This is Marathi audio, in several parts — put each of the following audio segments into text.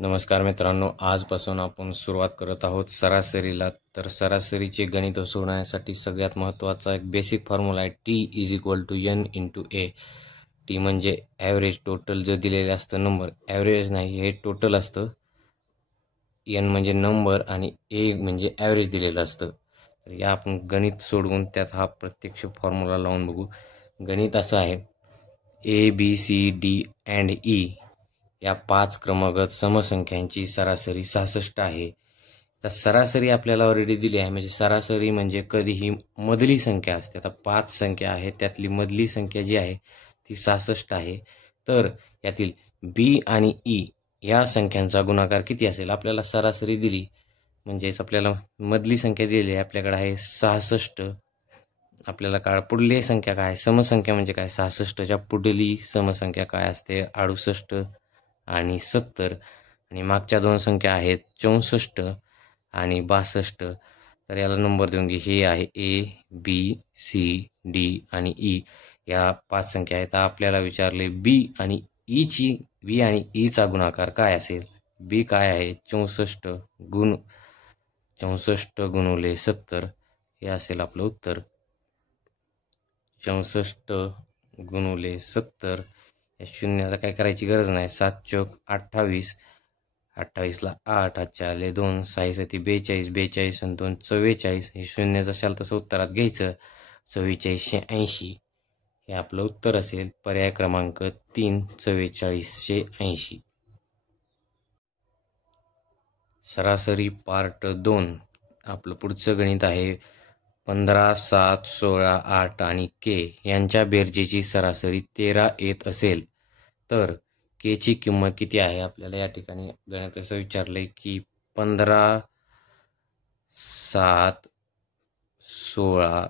नमस्कार मित्रांनो, आजपासून आपण सुरुवात करत आहोत सरासरीला. तर सरासरीचे गणित सोडवण्यासाठी सगळ्यात महत्त्वाचा एक बेसिक फॉर्म्युला आहे T=n×a. टी म्हणजे ॲव्हरेज, टोटल जे दिलेले असतं नंबर, ॲव्हरेज नाही हे टोटल असतं, n म्हणजे नंबर आणि a म्हणजे ॲव्हरेज दिलेलं असतं. तर या आपण गणित सोडवून त्यात हा प्रत्यक्ष फॉर्म्युला लावून बघू. गणित असं आहे, ABCD&E या 5 क्रमागत समसंख्यांची सरासरी 66 आहे. तर सरासरी आपल्याला ऑलरेडी दिली आहे, म्हणजे सरासरी म्हणजे कधीही मधली संख्या असते. आता 5 संख्या आहे, त्यातली मधली संख्या जी आहे ती 66 आहे. तर यातील बी आणि ई या संख्यांचा गुणाकार किती असेल? आपल्याला सरासरी दिली म्हणजेच आपल्याला मधली संख्या दिलेली आहे, आपल्याकडे आहे 66. आपल्याला पुढली संख्या काय? समसंख्या म्हणजे काय? 66च्या पुढली समसंख्या काय असते? 68 आणि 70. आणि मागच्या दोन संख्या आहेत 64 आणि 62. तर याला नंबर देऊन घे. हे आहे ABCD आणि E या 5 संख्या आहेत. आपल्याला विचारले बी आणि ईचा गुणाकार काय असेल? बी काय आहे? 64 गुणुले 70 हे असेल आपलं उत्तर. 64 गुणुले 70. या शून्याला काय करायची गरज नाही. 7 चौक 28, 28ला 8, 8 आले 2, 6 7 42, 42 आणि 2 44. हे शून्य जशाल तसं उत्तरात घ्यायचं. 4480 हे आपलं उत्तर असेल. पर्याय क्रमांक 3, 4480. सरासरी पार्ट 2. आपलं पुढचं गणित आहे 15, 7, 16, 8 आणि के यांच्या बेरजेची सरासरी 13 येत असेल तर के ची किंमत किती आहे? आपल्याला या ठिकाणी गणित असं विचारलंय की 15, 7, 16,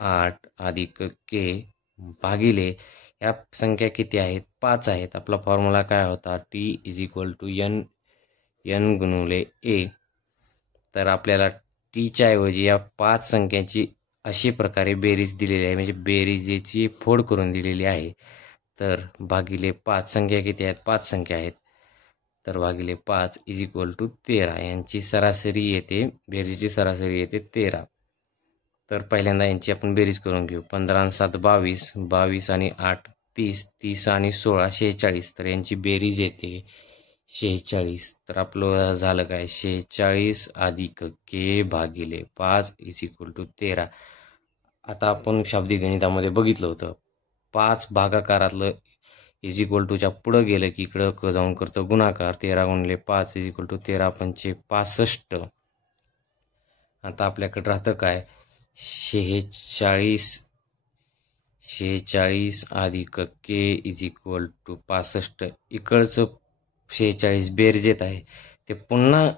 8 अधिक के भागिले या संख्या किती आहेत? 5 आहेत. आपला फॉर्म्युला काय होता? T=n गुणुले a. तर आपल्याला टीच्या ऐवजी या 5 संख्यांची अशी प्रकारे बेरीज दिलेली आहे, म्हणजे बेरीजेची फोड करून दिलेली आहे. तर भागिले 5 संख्या किती आहेत? 5 संख्या आहेत. तर भागिले 5 = 13. यांची सरासरी येते, बेरीजची सरासरी येते 13. तर पहिल्यांदा यांची आपण बेरीज करून घेऊ. 15 आणि 7 22, 22 आणि 8 30, 30 आणि 16 46. तर यांची बेरीज येते 46. तर आपलं झालं काय? 46 अधिक के भागिले 5 = 13. आता आपण शाब्दिक गणितामध्ये बघितलं होतं, 5 भागाकारातलं =च्या पुढं गेलं की इकडं जाऊन करतं गुणाकार. 13 गुणिले 5 = 13 पंचे 65. आता आपल्याकडे राहतं काय? 46 अधिक के = 65. इकडचं 46 बेरजेत आहे, ते पुन्हा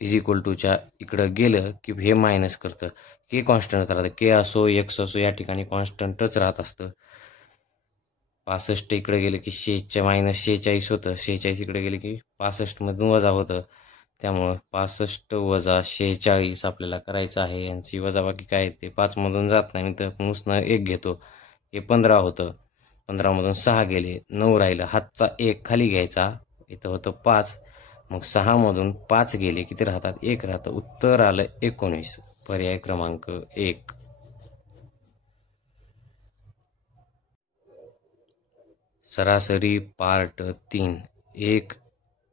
=च्या इकडं गेलं की हे मायनस करतं. के कॉन्स्टंट राहतं. के असो एक्स असो या ठिकाणी कॉन्स्टंटच राहत असतं. 65 इकडे गेले की -46 होतं. 46 इकडे गेले की 65 मधून वजा होतं. त्यामुळं 65 - 46 आपल्याला करायचं आहे. यांची वजाबाकी काय येते? 5 मधून जात नाही, तर नुसतं 1 घेतो. हे 15 होतं. 15 मधून 6 गेले, 9 राहिलं. हातचा 1 खाली घ्यायचा, इथं होतं 5. मग 6 मधून 5 गेले किती राहतात? 1 राहतं. उत्तर आलं 19. पर्याय क्रमांक 1. सरासरी पार्ट 3.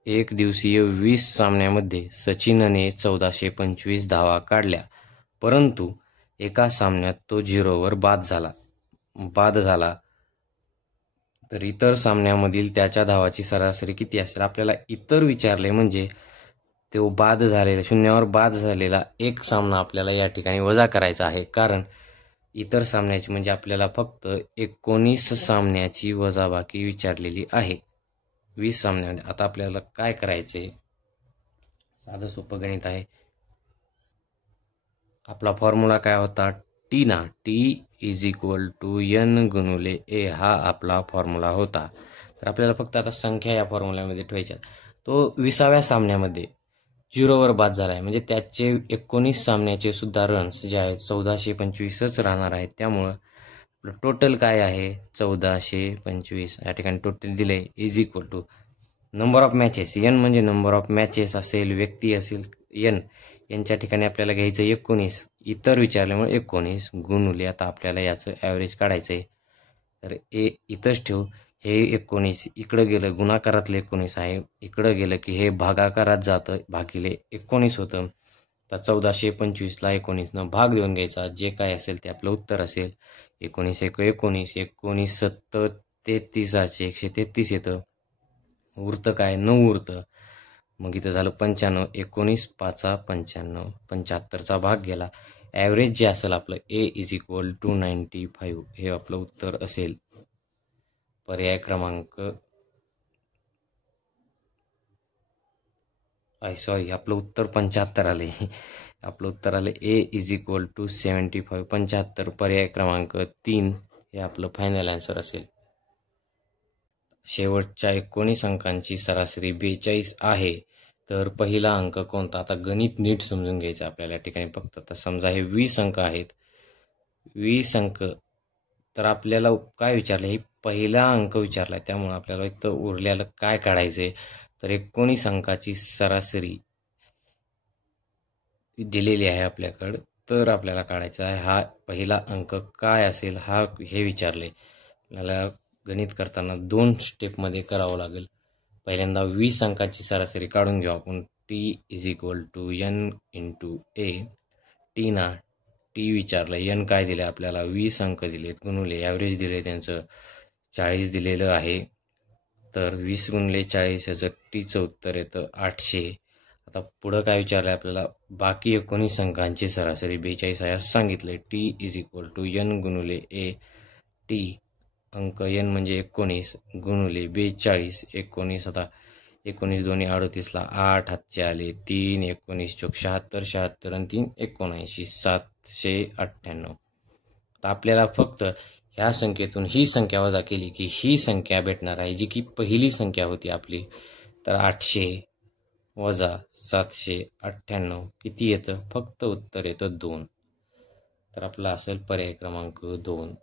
एक दिवसीय 20 सामन्यामध्ये सचिनने 1425 धावा काढल्या, परंतु एका सामन्यात तो 0वर बाद झाला. तर इतर सामन्यामधील त्याच्या धावाची सरासरी किती असेल? आपल्याला इतर विचारले म्हणजे तो बाद झालेला, 0वर बाद झालेला एक सामना आपल्याला या ठिकाणी वजा करायचा आहे, कारण इतर सामन्याची म्हणजे आपल्याला फक्त 19 सामन्याची वजाबाकी विचारलेली आहे 20 सामन्यामध्ये. आता आपल्याला काय करायचे? साधं सोपं गणित आहे. आपला फॉर्म्युला काय होता? T=n गुणुले a हा आपला फॉर्म्युला होता. तर आपल्याला फक्त आता संख्या या फॉर्म्युल्यामध्ये ठेवायच्या. तो 20व्या सामन्यामध्ये 0वर बाद झाला आहे, म्हणजे त्याचे 19 सामन्याचे सुद्धा रन्स जे आहेत 1425च राहणार आहेत. त्यामुळं टोटल काय आहे? 1425. या ठिकाणी टोटल दिले =. नंबर ऑफ मॅचेस, एन म्हणजे नंबर ऑफ मॅचेस असेल, व्यक्ती असेल एन, यांच्या ठिकाणी आपल्याला घ्यायचं 19, इतर विचारल्यामुळे 19 गुणुले आता आपल्याला याचं ॲव्हरेज काढायचं आहे. तर इथंच ठेवू. हे 19 इकडं गेलं, गुणाकारातलं 19 आहे, इकडं गेलं की हे भागाकारात जातं, भागिले 19 होतं. तर 1425ला 19नं भाग देऊन घ्यायचा, जे काय असेल ते आपलं उत्तर असेल. 19 एक 19, 19 सत्तर 33 133 येतं. उरतं काय? 9 उरतं. मग इथं झालं 95, 19 पाचा 95, 75चा भाग गेला. ॲव्हरेज जे असेल आपलं A = 95, हे आपलं उत्तर असेल. पर्याय क्रमांक आपलं उत्तर 75 आले. आपलं उत्तर आलं A = 75, 75. पर्याय क्रमांक 3 हे आपलं फायनल आन्सर असेल. शेवटच्या 19 अंकांची सरासरी 42 आहे. तर पहिला अंक कोणता? आता गणित नीट समजून घ्यायचं आपल्याला. या ठिकाणी फक्त आता समजा हे 20 अंक आहेत. 20 अंक, तर आपल्याला काय विचारलं? हे पहिला अंक विचारला, त्यामुळे आपल्याला एक तर उरलेलं काय काढायचंय? तर 19 अंकाची सरासरी दिलेली आहे आपल्याकडं, तर आपल्याला काढायचा आहे हा पहिला अंक काय असेल, हे विचारले. आपल्याला गणित करताना 2 स्टेपमध्ये करावं लागेल. पहिल्यांदा 20 अंकाची सरासरी काढून घेऊ आपण. T = N × A. टी विचारलं, एन काय दिलं आपल्याला? 20 अंक दिलेत, गुणुले ॲव्हरेज दिले त्यांचं 40 दिलेलं आहे. तर 20 × 40 याचं टीचं उत्तर येतं 800. आता पुढं काय विचारलं आपल्याला? बाकी 19 अंकांची सरासरी 42 आहे असं सांगितलंय. T = N × A. टी अंक एन म्हणजे 19 गुणुले 42, 19. आता 19 दोन्ही 38ला 8 हातचे आले, 3 19 चोक 76, 76 आणि 3 79, 798. तर आपल्याला फक्त ह्या संख्येतून ही संख्या वजा केली की ही संख्या भेटणार आहे, जी की पहिली संख्या होती आपली. तर 800 वजा 798 किती येतं? फक्त उत्तर येतं 2. तर आपला असेल पर्याय क्रमांक 2.